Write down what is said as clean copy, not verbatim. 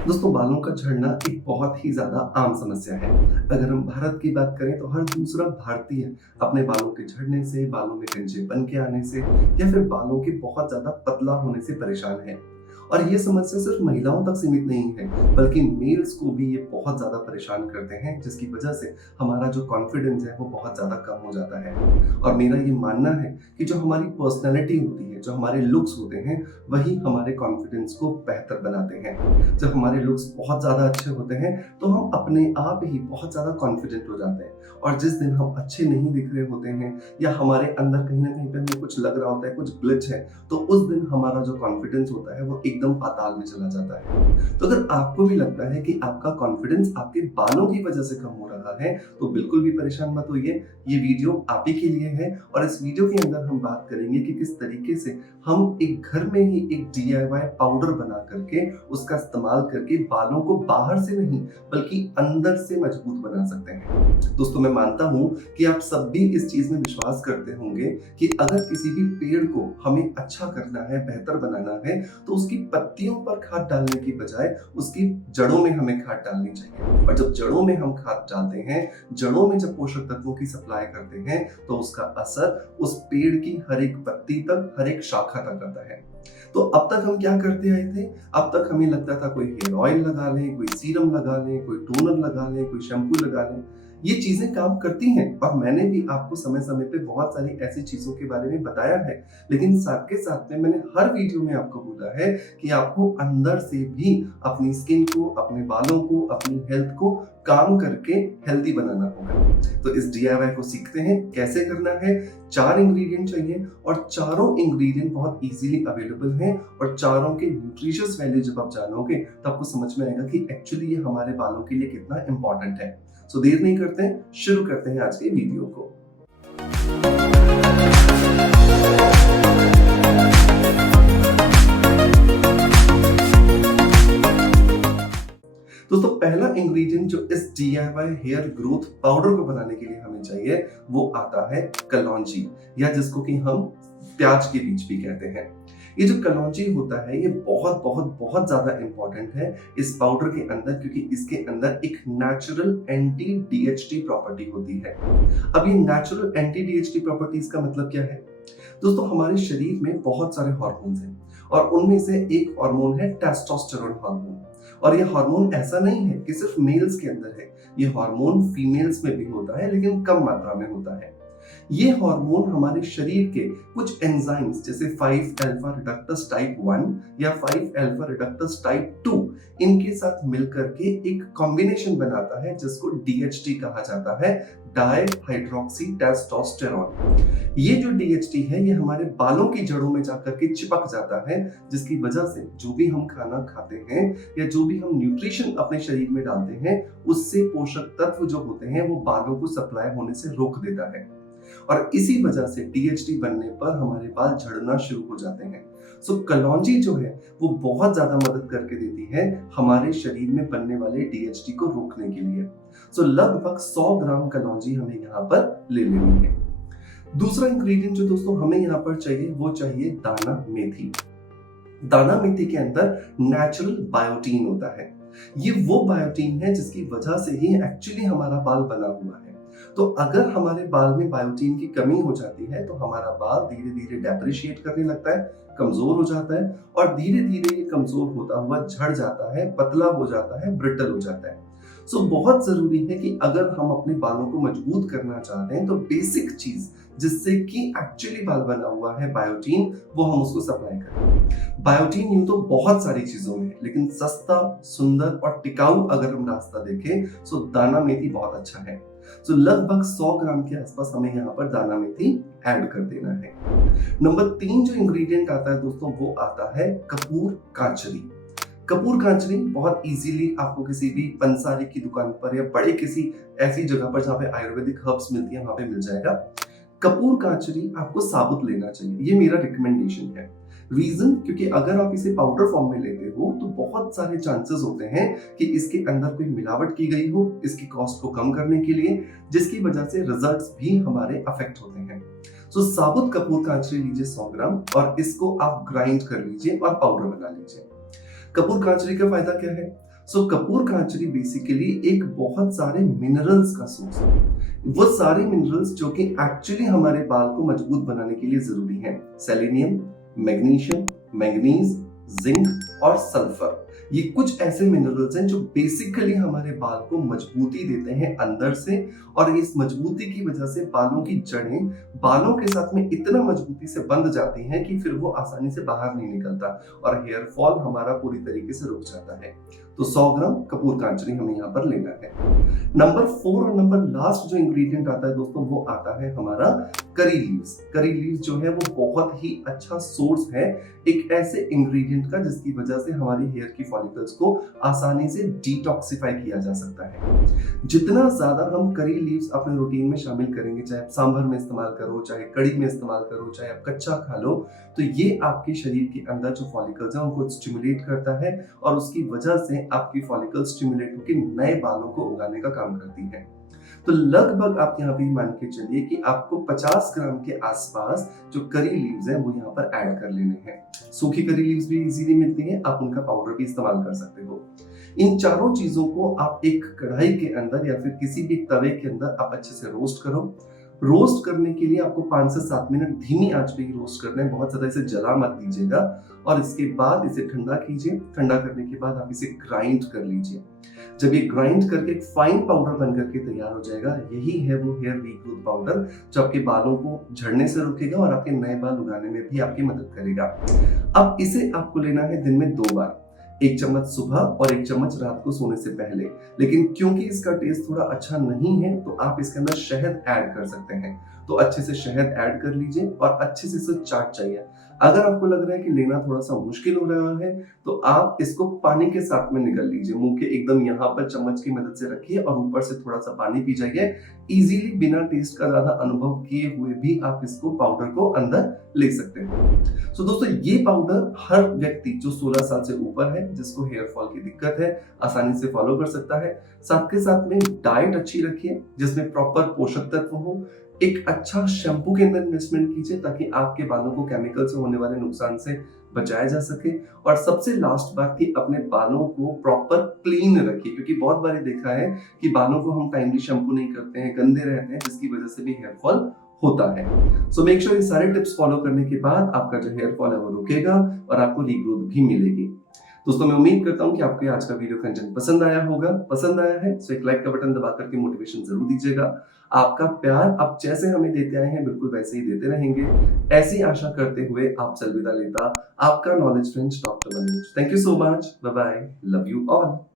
दोस्तों बालों का झड़ना एक बहुत ही ज़्यादा आम समस्या है। अगर हम भारत की बात करें तो हर दूसरा भारतीय अपने बालों के झड़ने से, बालों में कंजेपन के आने से या फिर बालों के बहुत ज़्यादा पतला होने से परेशान है। और ये समस्या सिर्फ महिलाओं तक सीमित नहीं है, बल्कि मेल्स को भी ये बहुत ज़्यादा परेशान करते हैं, जिसकी वजह से हमारा जो कॉन्फिडेंस है वो बहुत ज़्यादा कम हो जाता है। और मेरा ये मानना है कि जो हमारी पर्सनैलिटी होती है, जो हमारे लुक्स होते हैं, वही हमारे कॉन्फिडेंस को बेहतर बनाते हैं। जब हमारे लुक्स बहुत ज़्यादा अच्छे होते हैं तो हम अपने आप ही बहुत ज़्यादा कॉन्फिडेंट हो जाते हैं। और जिस दिन हम अच्छे नहीं दिख रहे होते हैं या हमारे अंदर कहीं ना कहीं पे हमें कुछ लग रहा होता है, कुछ ग्लिच है, तो उस दिन हमारा जो कॉन्फिडेंस होता है वो एकदम पाताल में चला जाता है। तो अगर आपको भी लगता है कि आपका कॉन्फिडेंस आपके बालों की वजह से कम हो रहा है, तो बिल्कुल भी परेशान मत होइए। ये वीडियो आप ही के लिए है और इस वीडियो के अंदर हम बात करेंगे कि किस तरीके से हम एक घर में ही एक DIY पाउडर बना करके उसका इस्तेमाल करके बालों को बाहर से नहीं बल्कि अंदर से मजबूत बना सकते हैं। दोस्तों मैं मानता हूं कि आप सब भी इस चीज में विश्वास करते होंगे कि अगर किसी भी पेड़ को हमें अच्छा करना है, बेहतर बनाना है, तो उसकी पत्तियों पर खाद डालने की बजाय उसकी जड़ों में हमें खाद डालनी चाहिए। और जब जड़ों में हम खाद डालते हैं, जड़ों में जब पोषक तत्वों की सप्लाई करते हैं, तो उसका असर उस पेड़ की हर एक पत्ती तक, हर एक शाखा तक आता है। तो अब तक हम क्या करते आए थे? अब तक हमें लगता था कोई हेयर ऑयल लगा लें, कोई सीरम लगा लें, कोई टोनर लगा लें, कोई शैम्पू लगा लें। ये चीजें काम करती हैं और मैंने भी आपको समय समय पे बहुत सारी ऐसी चीजों के बारे में बताया है। लेकिन साथ के साथ में मैंने हर वीडियो में आपको बोला है कि आपको अंदर से भी अपनी स्किन को, अपने बालों को, अपनी हेल्थ को काम करके हेल्दी बनाना होगा। तो इस DIY को सीखते हैं कैसे करना है। 4 इंग्रेडिएंट चाहिए और चारों इंग्रेडिएंट बहुत इजीली अवेलेबल हैं और चारों के न्यूट्रिशियस वैल्यू जब आप जानोगे तो आपको समझ में आएगा कि एक्चुअली ये हमारे बालों के लिए कितना इंपॉर्टेंट है। सो देर नहीं करते हैं, शुरू करते हैं आज के वीडियो को। दोस्तों पहला इंग्रेडिएंट जो इस DIY हेयर ग्रोथ पाउडर को बनाने के लिए हमें चाहिए वो आता है कलौंजी, या जिसको कि हम प्याज के बीज भी कहते हैं। ये जो कलौंजी होता है ये बहुत बहुत बहुत ज्यादा इंपॉर्टेंट है इस पाउडर के अंदर, क्योंकि इसके अंदर एक नेचुरल एंटी DHT प्रॉपर्टी होती है। अब ये नेचुरल एंटी DHT प्रॉपर्टीज का मतलब क्या है? दोस्तों हमारे शरीर में बहुत सारे हार्मोन्स हैं और उनमें से एक हार्मोन है टेस्टोस्टेरोन हार्मोन। और ये हार्मोन ऐसा नहीं है कि सिर्फ मेल्स के अंदर है, ये हार्मोन फीमेल्स में भी होता है लेकिन कम मात्रा में होता है। ये हार्मोन हमारे शरीर के कुछ एंजाइम्स जैसे 5 अल्फा रिडक्टस टाइप 1 या 5 अल्फा रिडक्टस टाइप 2 इनके साथ मिलकर के एक कॉम्बिनेशन बनाता है जिसको DHT कहा जाता है, डाई हाइड्रोक्सी टेस्टोस्टेरोन। ये जो DHT है ये हमारे बालों की जड़ों में जाकर के चिपक जाता है, जिसकी वजह से जो भी हम खाना खाते हैं या जो भी हम न्यूट्रिशन अपने शरीर में डालते हैं उससे पोषक तत्व जो होते हैं वो बालों को सप्लाई होने से रोक देता है। और इसी वजह से DHT बनने पर हमारे बाल झड़ना शुरू हो जाते हैं। सो कलौंजी जो है वो बहुत ज्यादा मदद करके देती है हमारे शरीर में बनने वाले DHT को रोकने के लिए। सो लगभग 100 ग्राम कलौंजी हमें यहाँ पर ले लेनी है। दूसरा इंग्रेडिएंट जो दोस्तों हमें यहाँ पर चाहिए वो चाहिए दाना मेथी। दाना मेथी के अंदर नेचुरल बायोटीन होता है। ये वो बायोटीन है जिसकी वजह से ही एक्चुअली हमारा बाल बना हुआ है। तो अगर हमारे बाल में बायोटीन की कमी हो जाती है तो हमारा बाल धीरे धीरे डेप्रिशिएट करने लगता है, कमजोर हो जाता है और धीरे धीरे ये कमजोर होता हुआ झड़ जाता है, पतला हो जाता है, ब्रिटल हो जाता है। सो बहुत जरूरी है कि अगर हम अपने बालों को मजबूत करना चाहते हैं तो बेसिक चीज जिससे कि एक्चुअली बाल बना हुआ है बायोटीन, वो हम उसको सप्लाई करें। बायोटीन यूं तो बहुत सारी चीजों में है, लेकिन सस्ता, सुंदर और टिकाऊ अगर हम रास्ता देखें तो दाना मेथी बहुत अच्छा है। तो लगभग 100 ग्राम के आसपास हमें यहाँ पर दाना मेथी ऐड कर देना है। नंबर 3 जो इंग्रेडिएंट आता है दोस्तों वो आता है कपूर कांचरी। कपूर कांचरी बहुत इजीली आपको किसी भी पंसारी की दुकान पर या बड़े किसी ऐसी जगह पर जहाँ पे आयुर्वेदिक हर्ब्स मिलती है वहां पे मिल जाएगा। कपूर कांचरी आपको साबुत लेना चाहिए, ये मेरा रिकमेंडेशन है। रीजन, क्योंकि अगर आप इसे पाउडर फॉर्म में लेते हो तो बहुत सारे चांसेस होते हैं कि इसके अंदर कोई मिलावट की गई हो इसकी कॉस्ट को कम करने के लिए, जिसकी वजह से रिजल्ट्स भी हमारे अफेक्ट होते हैं। सो साबुत कपूर कांचरी लीजिए 100 ग्राम और इसको आप ग्राइंड कर लीजिए और पाउडर बना लीजिए। कपूर कांचरी का फायदा क्या है? सो कपूर कांचरी बेसिकली एक बहुत सारे मिनरल्स का सोर्स है। वो सारे मिनरल्स जो कि एक्चुअली हमारे बाल को मजबूत बनाने के लिए जरूरी हैं। सेलेनियम, मैग्नीशियम, मैंगनीज, जिंक और सल्फर, ये कुछ ऐसे मिनरल्स हैं जो बेसिकली हमारे बाल को मजबूती देते हैं अंदर से, और इस मजबूती की वजह से बालों की जड़ें बालों के साथ में इतना मजबूती से बंध जाती हैं कि फिर वो आसानी से बाहर नहीं निकलता और हेयर फॉल हमारा पूरी तरीके से रुक जाता है। तो 100 ग्राम कपूर कांचरी हमें यहाँ पर लेना है। नंबर 4 और नंबर लास्ट जो इंग्रेडिएंट आता है दोस्तों, वो आता है हमारा करी लीव्स। करी लीव्स जो है वो बहुत ही अच्छा सोर्स है एक ऐसे इंग्रेडिएंट का जिसकी वजह से हमारी हेयर की फॉलिकल्स को आसानी से डिटॉक्सिफाई किया जा सकता है। जितना ज्यादा हम करी लीव्स अपने रूटीन में शामिल करेंगे, चाहे आप सांभर में इस्तेमाल करो, चाहे कड़ी में इस्तेमाल करो, चाहे आप कच्चा खा लो, तो ये आपके शरीर के अंदर जो फॉलिकल्स हैं उनको स्टिमुलेट करता है और उसकी वजह से आपकी फॉलिकल्स स्टिमुलेट होकर नए बालों को उगाने का काम करती है। तो लगभग आप यहाँ पे मान के चलिए कि आपको 50 ग्राम के आसपास जो करी लीव्स हैं वो यहाँ पर ऐड कर लेने हैं। सूखी करी लीव्स भी इजीली मिलती हैं, आप उनका पाउडर भी इस्तेमाल कर सकते हो। इन चारों चीजों को आप एक कढ़ाई के अंदर या फिर किसी भी तवे के अंदर आप अच्छे से रोस्ट करो। रोस्ट करने के लिए आपको 5 से 7 मिनट धीमी आंच पे ही रोस्ट करना है, बहुत ज्यादा इसे जला मत दीजिएगा। और इसके बाद इसे ठंडा कीजिए। ठंडा करने के बाद आप इसे ग्राइंड कर लीजिए। जब ये ग्राइंड करके एक फाइन पाउडर बन करके तैयार हो जाएगा, यही है वो हेयर रीग्रोथ पाउडर जो आपके बालों को झड़ने से रोकेगा और आपके नए बाल उगाने में भी आपकी मदद करेगा। अब इसे आपको लेना है दिन में 2 बार, 1 चम्मच सुबह और 1 चम्मच रात को सोने से पहले। लेकिन क्योंकि इसका टेस्ट थोड़ा अच्छा नहीं है तो आप इसके अंदर शहद ऐड कर सकते हैं। तो अच्छे से शहद ऐड कर लीजिए और अच्छे से इसे चाट चाहिए। अगर आपको लग रहा है कि लेना थोड़ा सा मुश्किल हो रहा है तो आप इसको पानी के साथ में निगल लीजिए। मुंह के एकदम यहाँ पर चम्मच की मदद से रखिए और ऊपर से थोड़ा सा पानी पी जाइए। इजीली बिना टेस्ट का ज्यादा अनुभव किए हुए भी आप इसको पाउडर को अंदर ले सकते हो। सो दोस्तों, ये पाउडर हर व्यक्ति जो 16 साल से ऊपर है, जिसको हेयर फॉल की दिक्कत है, आसानी से फॉलो कर सकता है। साथ के साथ में डाइट अच्छी रखिए जिसमें प्रॉपर पोषक तत्व हो। एक अच्छा शैम्पू के अंदर इन्वेस्टमेंट कीजिए ताकि आपके बालों को केमिकल से होने वाले नुकसान से बचाया जा सके। और सबसे लास्ट बात कि अपने बालों को प्रॉपर क्लीन रखिए, क्योंकि बहुत बार देखा है कि बालों को हम टाइमली शैम्पू नहीं करते हैं, गंदे रहते हैं, जिसकी वजह से भी हेयर फॉल होता है। सो मेक श्योर ये सारे टिप्स फॉलो करने के बाद आपका जो हेयर फॉल है वो रुकेगा और आपको रीग्रोथ भी मिलेगी। दोस्तों, मैं उम्मीद करता हूं कि आपको आज का वीडियो कंटेंट पसंद आया होगा। पसंद आया है तो एक लाइक का बटन दबा करके मोटिवेशन जरूर दीजिएगा। आपका प्यार आप जैसे हमें देते आए हैं बिल्कुल वैसे ही देते रहेंगे। ऐसी आशा करते हुए आपसे अलविदा लेता आपका knowledge friend doctor Manoj. Thank you so much. Bye bye. Love you all.